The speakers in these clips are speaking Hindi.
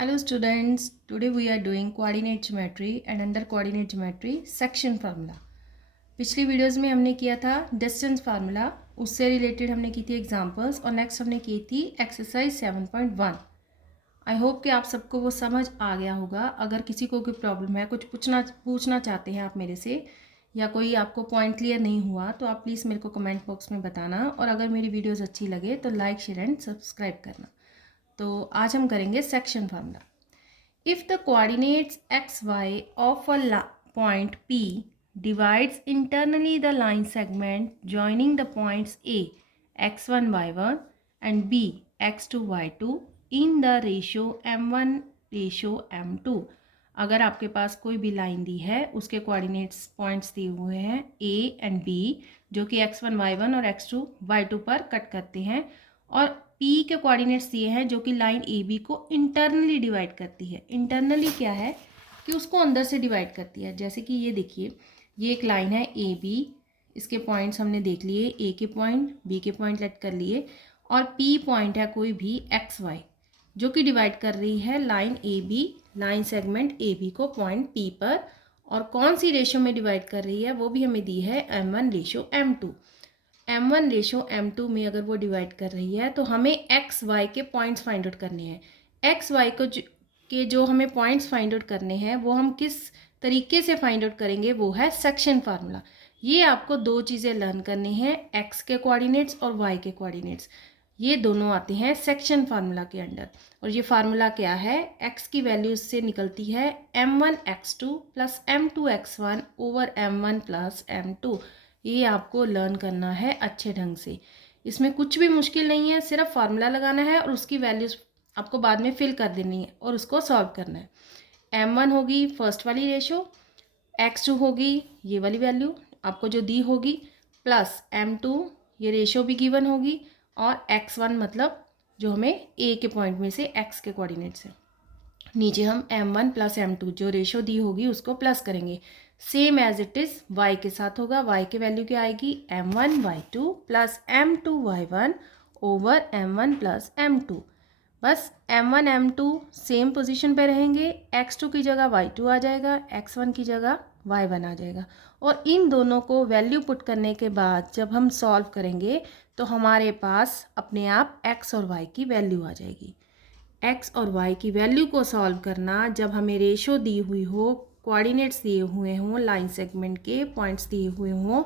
Hello students, today we are doing coordinate geometry and under coordinate geometry section formula. पिछली वीडियोस में हमने किया था डिस्टेंस फार्मूला, उससे रिलेटेड हमने की थी एग्जांपल्स और नेक्स्ट हमने की थी एक्सरसाइज 7.1. आई होप कि आप सबको वो समझ आ गया होगा. अगर किसी को कोई प्रॉब्लम है, कुछ पूछना चाहते हैं आप मेरे से या कोई आपको पॉइंट क्लियर नहीं हुआ तो आप प्लीज़ मेरे को कमेंट बॉक्स में बताना और अगर मेरी वीडियोज़ अच्छी लगे तो लाइक शेयर एंड सब्सक्राइब करना. तो आज हम करेंगे section formula. If the coordinates X Y of a point P divides internally the line segment joining the points A x1 y1 and B x2 y2 in the ratio m1 ratio m2. अगर आपके पास कोई भी लाइन दी है, उसके कोऑर्डिनेट्स पॉइंट्स दिए हुए हैं A एंड B जो कि x1 y1 और x2 y2 पर कट करते हैं और P के कोऑर्डिनेट्स दिए हैं जो कि लाइन AB को इंटरनली डिवाइड करती है. इंटरनली क्या है कि उसको अंदर से डिवाइड करती है. जैसे कि ये देखिए, ये एक लाइन है ए बी, इसके पॉइंट्स हमने देख लिए, ए के पॉइंट बी के पॉइंट लेट कर लिए और पी पॉइंट है कोई भी एक्स वाई जो कि डिवाइड कर रही है line A B, line segment A B को पॉइंट पी पर. और कौन सी रेशो में डिवाइड कर रही है वो भी हमें दी है m1 ratio m2. m1 ratio m2 में अगर वो डिवाइड कर रही है तो हमें एक्स वाई के पॉइंट्स फाइंड आउट करने हैं. एक्स वाई के जो हमें पॉइंट्स फाइंड आउट करने हैं वो हम किस तरीके से फाइंड आउट करेंगे, वो है सेक्शन फार्मूला. ये आपको दो चीज़ें लर्न करनी है, एक्स के कोऑर्डिनेट्स और वाई के कोऑर्डिनेट्स. ये दोनों आते हैं सेक्शन फार्मूला के अंडर. और ये फार्मूला क्या है, एक्स की वैल्यू से निकलती है m1 x2 plus m2 x1 over m1 plus m2. ये आपको लर्न करना है अच्छे ढंग से. इसमें कुछ भी मुश्किल नहीं है, सिर्फ फार्मूला लगाना है और उसकी वैल्यूज आपको बाद में फिल कर देनी है और उसको सॉल्व करना है. m1 होगी फर्स्ट वाली रेशो, x2 होगी ये वाली वैल्यू आपको जो दी होगी, प्लस m2 ये रेशो भी गिवन होगी और x1 मतलब जो हमें a के पॉइंट में से x के कोऑर्डिनेट्स है. नीचे हम m1 प्लस m2 जो रेशो दी होगी उसको प्लस करेंगे. Same as it is y के साथ होगा. y की वैल्यू क्या आएगी, m1 y2 plus m2 y1 over m1 plus m2. बस m1 m2 सेम पोजीशन पे रहेंगे, x2 की जगह y2 आ जाएगा, x1 की जगह y1 आ जाएगा. और इन दोनों को वैल्यू पुट करने के बाद जब हम सॉल्व करेंगे तो हमारे पास अपने आप x और y की वैल्यू आ जाएगी. x और y की वैल्यू को सॉल्व करना, जब हमें रेशो दी हुई हो, कोऑर्डिनेट्स दिए हुए हों, लाइन सेगमेंट के पॉइंट्स दिए हुए हों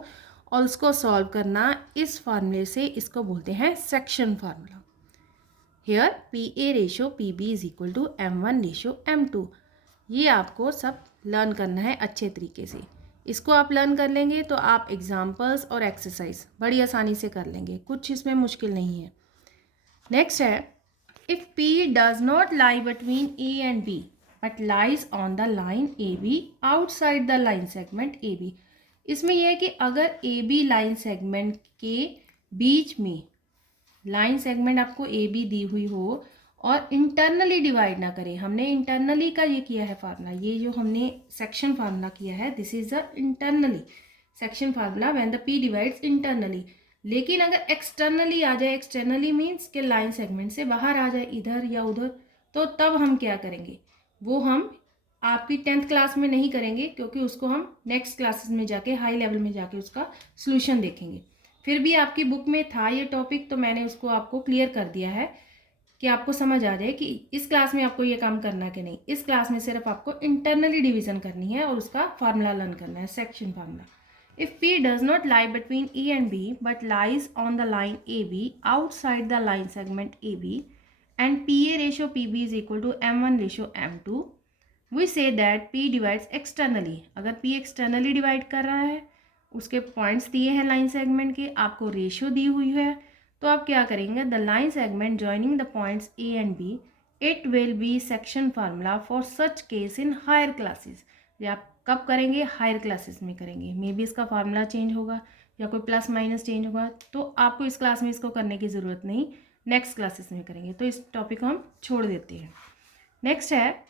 और उसको सॉल्व करना इस फार्मूले से, इसको बोलते हैं section formula. Here PA ratio PB is equal to M1 ratio M2. ये आपको सब लर्न करना है अच्छे तरीके से. इसको आप लर्न कर लेंगे तो आप एग्जाम्पल्स और एक्सरसाइज बड़ी आसानी से कर लेंगे, कुछ इसमें मुश्किल नहीं है. नेक्स्ट है, if P does not lie between A and B but lies on the line AB outside the line segment AB. इसमें यह है कि अगर AB लाइन सेगमेंट के बीच में लाइन सेगमेंट आपको ए बी दी हुई हो और इंटरनली डिवाइड ना करें. हमने इंटरनली का ये किया है फार्मूला, ये जो हमने सेक्शन फार्मूला किया है this is the internally section formula when the P divides internally. लेकिन अगर एक्सटर्नली आ जाए, एक्सटर्नली मीन्स के लाइन सेगमेंट से बाहर आ जाए इधर या उधर, तो तब हम क्या करेंगे, वो हम आपकी 10th क्लास में नहीं करेंगे क्योंकि उसको हम नेक्स्ट क्लासेस में जाके हाई लेवल में जाके उसका सोल्यूशन देखेंगे. फिर भी आपकी बुक में था ये टॉपिक तो मैंने उसको आपको क्लियर कर दिया है कि आपको समझ आ जाए कि इस क्लास में आपको ये काम करना है कि नहीं. इस क्लास में सिर्फ आपको इंटरनली डिवीजन करनी है और उसका फार्मूला लर्न करना है, section formula. If P does not lie between E and B but lies on the line AB outside the line segment AB and PA ratio PB is equal to M1 ratio M2, we say that P divides externally. अगर P एक्सटर्नली डिवाइड कर रहा है, उसके पॉइंट्स दिए हैं लाइन सेगमेंट के, आपको रेशियो दी हुई है, तो आप क्या करेंगे, the line segment joining the points A and B, it will be section formula for such case in higher classes. ये आप कब करेंगे, हायर क्लासेस में करेंगे. मे बी इसका फार्मूला चेंज होगा या कोई प्लस माइनस चेंज होगा, तो आपको इस क्लास में इसको करने की ज़रूरत नहीं, नेक्स्ट क्लासेस में करेंगे. तो इस टॉपिक को हम छोड़ देते हैं. नेक्स्ट है,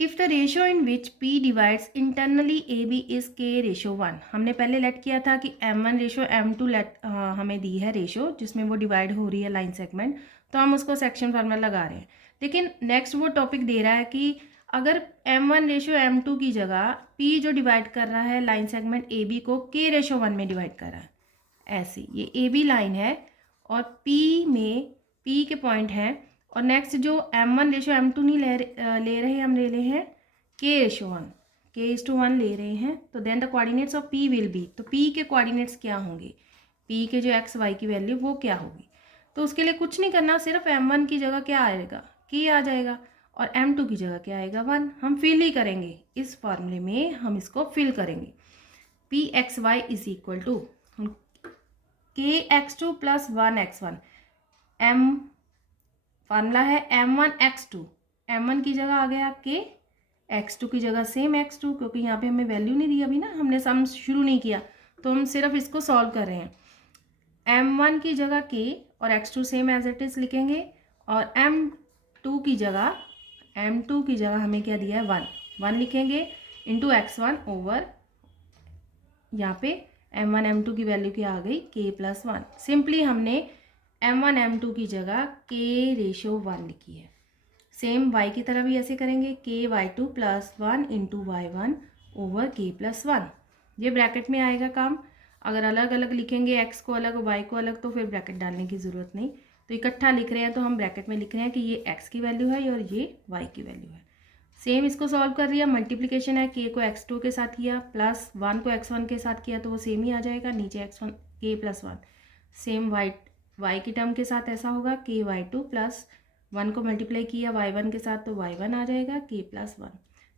if the ratio in which P divides internally AB is K ratio 1. हमने पहले लेट किया था कि M1 रेशो M2 लेट हमें दी है रेशो जिसमें वो डिवाइड हो रही है लाइन सेगमेंट, तो हम उसको सेक्शन फार्मूला लगा रहे हैं. लेकिन नेक्स्ट वो टॉपिक दे रहा है कि अगर M1:M2 की जगह P जो डिवाइड कर रहा है लाइन सेगमेंट AB को K:1 में डिवाइड कर रहा है, ऐसी ये AB लाइन है और P में P के पॉइंट हैं, और नेक्स्ट जो M1:M2 नहीं ले रहे हम ले रहे हैं K:1 ले रहे हैं, तो then the coordinates of P will be, तो P के कोऑर्डिनेट्स क्या होंगे, P के जो x y की वैल्यू वो क्या होगी। तो उसके लिए कुछ नहीं करना, सिर्फ M1 की जगह क्या आएगा, K आ जाएगा, और M2 की जगह क्या आएगा 1। हम फिल ही करेंगे, इस फॉर्मूले में हम इसको फिल करेंगे। Pxy is equal to Kx2 plus 1x1, M formula है M1x2, M1 की जगह आ गया K, x2 की जगह सेम x2, क्योंकि यहाँ पे हमें वैल्यू नहीं दी अभी ना, हमने सम शुरू नहीं किया, तो हम सिर्फ इसको सॉल्व कर रहे हैं। M1 की जगह K और x2 same as it is लिखेंगे, और M2 की जगह हमें क्या दिया है 1 लिखेंगे इंटू x1 ओवर, यहाँ पे M1 M2 की वैल्यू क्या आ गई K+1। सिंपली हमने M1 M2 की जगह K:1 लिखी है। सेम y की तरह भी ऐसे करेंगे, Ky2 plus 1 into y1 over K+1। ये ब्रैकेट में आएगा काम। अगर अलग अलग लिखेंगे x को अलग y को अलग तो फिर ब्रैकेट डालने की ज़रूरत नहीं, तो इकट्ठा लिख रहे हैं तो हम ब्रैकेट में लिख रहे हैं कि ये x की वैल्यू है और ये y की वैल्यू है। सेम इसको सॉल्व कर लिया, मल्टीप्लिकेशन है, k को x2 के साथ किया प्लस 1 को x1 के साथ किया तो वो सेम ही आ जाएगा, नीचे x1 K+1। सेम y की टर्म के साथ ऐसा होगा, Ky2 प्लस 1 को मल्टीप्लाई किया y1 के साथ तो y1 आ जाएगा K+1।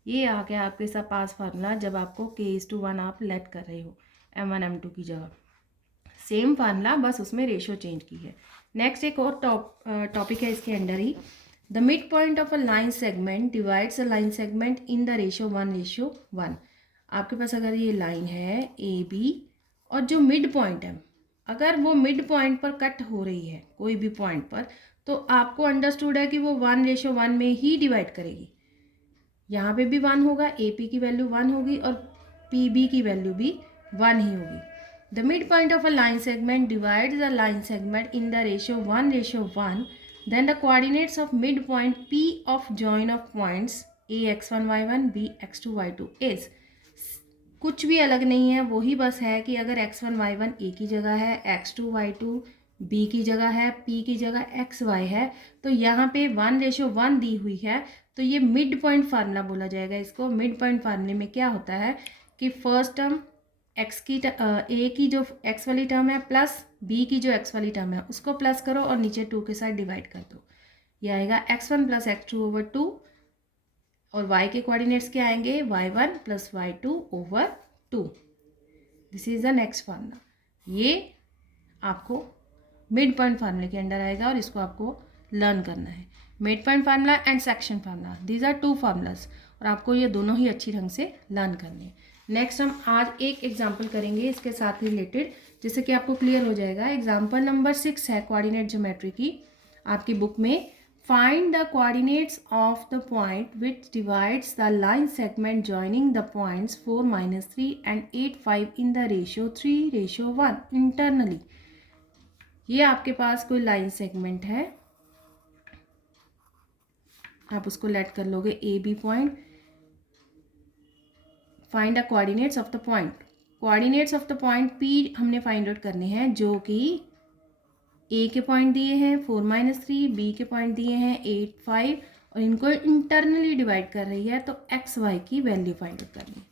ये आ गया आपके साथ पास फार्मूला जब आपको K:1 आप लेट कर रहे हो M1 M2 की जगह। सेम फार्मूला, बस उसमें रेशो चेंज की है। नेक्स्ट एक और टॉपिक है इसके under he, the mid point of a line segment divides a line segment in the ratio 1:1। आपके पास अगर ये लाइन है AB और जो मिड पॉइंट है, अगर वो मिड पॉइंट पर कट हो रही है कोई भी पॉइंट पर, तो आपको अंडरस्टूड है कि वो 1:1 में ही डिवाइड करेगी। यहाँ पे भी 1 होगा, AP की वैल्यू 1 होगी और PB की वैल्यू भी 1 ही होगी। The mid point of a line segment divides the line segment in the ratio 1:1, then the coordinates of midpoint P of join of points A x1 y1 B x2 y2 is, कुछ भी अलग नहीं है, वही बस है कि अगर x1 y1 A की जगह है, x2 y2 B की जगह है, P की जगह x y है, तो यहाँ पे 1:1 दी हुई है, तो ये मिड पॉइंट फार्मूला बोला जाएगा इसको। मिड पॉइंट फार्मूले में क्या होता है कि फर्स्ट टर्म A की जो x वाली टर्म है प्लस B की जो x वाली टर्म है उसको प्लस करो और नीचे 2 के साथ डिवाइड कर दो, ये आएगा x1 प्लस x2 ओवर 2, और y के कोऑर्डिनेट्स क्या आएंगे y1 plus y2 over 2। This is the next formula. ये आपको मिड पॉइंट फार्मूले के अंडर आएगा और इसको आपको लर्न करना है। Mid point formula and section formula, these are 2 formulas, और आपको ये दोनों ही अच्छी ढंग से लर्न करने हैं। नेक्स्ट हम आज एक एग्जाम्पल करेंगे इसके साथ रिलेटेड, जिससे कि आपको क्लियर हो जाएगा। एग्जाम्पल नंबर 6 है कोऑर्डिनेट ज्योमेट्री की आपकी बुक में। Find the coordinates of the point which divides the line segment joining the points 4 - 3 and 8 5 in the ratio 3:1 internally. ये आपके पास कोई लाइन सेगमेंट है, आप उसको लेट कर लोगे AB point. Find the coordinates of the point, coordinates of the point P हमने फाइंड आउट करने हैं, जो कि A के पॉइंट दिए हैं 4 - 3, B के पॉइंट दिए हैं 8 5, और इनको इंटरनली डिवाइड कर रही है, तो x y की वैल्यू फाइंड आउट करनी है।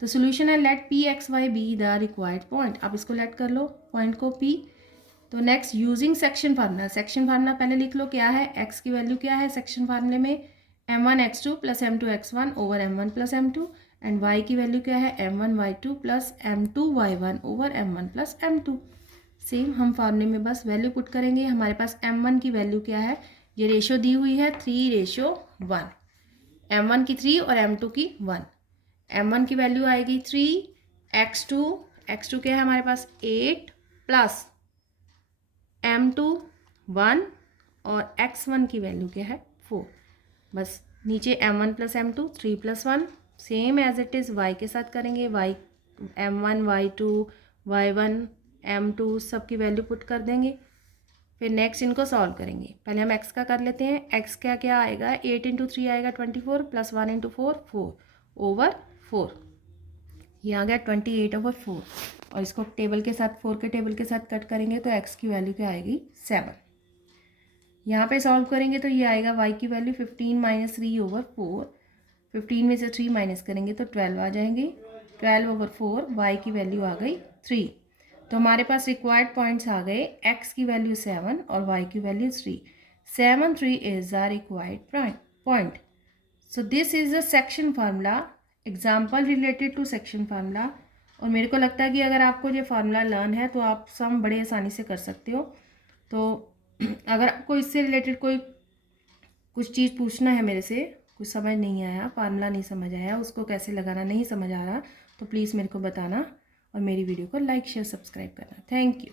तो सोल्यूशन है let P x y be the required point. आप इसको लेट कर लो पॉइंट को P। तो next using section formula, section formula पहले लिख लो क्या है, x की वैल्यू क्या है सेक्शन फार्मूले में M1 x2 plus M2 x1 over M1 plus M2, and y की वैल्यू क्या है M1 y2 plus M2 y1 over M1 plus M2। Same हम फार्मूले में बस वैल्यू पुट करेंगे। हमारे पास M1 की वैल्यू क्या है, ये रेशो दी हुई है 3:1, M1 की 3 और M2 की 1। M1 की वैल्यू आएगी 3, x2 क्या है हमारे पास 8 प्लस M2 1 और x1 की वैल्यू क्या है 4। बस नीचे M1 plus M2 3 + 1 same as it is y के साथ करेंगे, y M1 y2 y1 M2 सब की वैल्यू पुट कर देंगे। फिर नेक्स्ट इनको सॉल्व करेंगे। पहले हम एक्स का कर लेते हैं। एक्स क्या क्या आएगा, 8 इंटू 3 आएगा 24 प्लस 1 इंटू 4 4 ओवर 4, ये आ गया 28 ओवर 4। और इसको टेबल के साथ 4 के टेबल के साथ कट करेंगे तो एक्स की वैल्यू क्या आएगी 7। यहाँ पे सॉल्व करेंगे तो ये आएगा वाई की वैल्यू 15 माइनस 3 ओवर 4। 15 में से 3 माइनस करेंगे तो 12 आ जाएंगे। 12 ओवर 4, वाई की वैल्यू आ गई 3। तो हमारे पास रिक्वायर्ड पॉइंट्स आ गए, एक्स की वैल्यू 7 और वाई की value 3। 7 3 is the required point. So this is a section formula, example related to section formula. और मेरे को लगता है कि अगर आपको ये फार्मूला लर्न है तो आप सम बड़े आसानी से कर सकते हो। तो अगर आपको इससे रिलेटेड कोई कुछ चीज़ पूछना है मेरे से, कुछ समझ नहीं आया, फार्मूला नहीं समझ आया, उसको कैसे लगाना नहीं समझ आ रहा, तो प्लीज़ मेरे को बताना और मेरी वीडियो को लाइक शेयर सब्सक्राइब करना। Thank you.